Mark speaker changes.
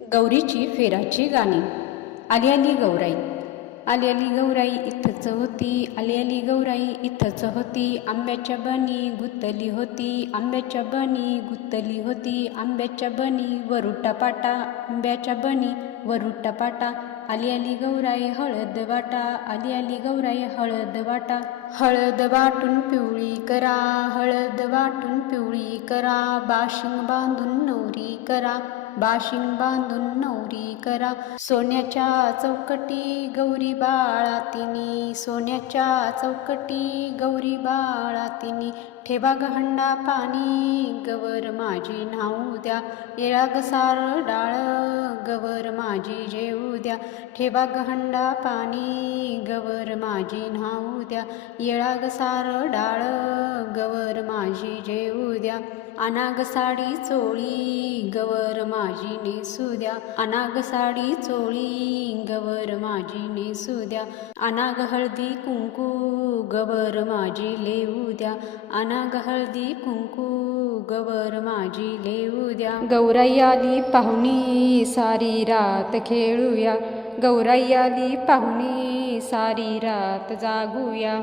Speaker 1: गौरीची फेराची गाणी. आली आली गौराई आली आली गौराई इथंच होती. आली आली गौराई इथंच होती. आंब्याच्या बनी गुत्तली होती. आंब्याच्या बनी गुत्तली होती. आंब्याच्या बनी वरुटा पाटा आंब्याच्या बनी वरुटा पाटा आली आली गौराई हळद वाटा आली आली गौराई हळद वाटा. हळद वाटून पिवळी करा हळद वाटून पिवळी करा बाशिंग बांधून नवरी करा बाशिंग बांधून नवरी करा. सोन्याच्या चौकटी गौरी बाळातिनी सोन्याच्या चौकटी गौरी बाळातिनी ठेवा गहंडा पाणी गवर माझी न्हाऊ द्या. येळा गसार डाळ गवर माझी जेऊ द्या. ठेवा गहंडा पाणी गवर माझी न्हाऊ द्या. येळा गसार डाळ गवर माझी जेऊ द्या. अनाग साडी चोळी गवर माझी नेसू द्या. अनाग साडी चोळी गवर माझी नेसू द्या. अनाग हळदी कुंकू गवर माझी लेऊ द्या. अनाग हळदी कुंकू गवर माझी लेऊ द्या. गौराई आली पाहुणी सारी रात खेळूया. गौराई आली पाहुणी सारी रात जागूया.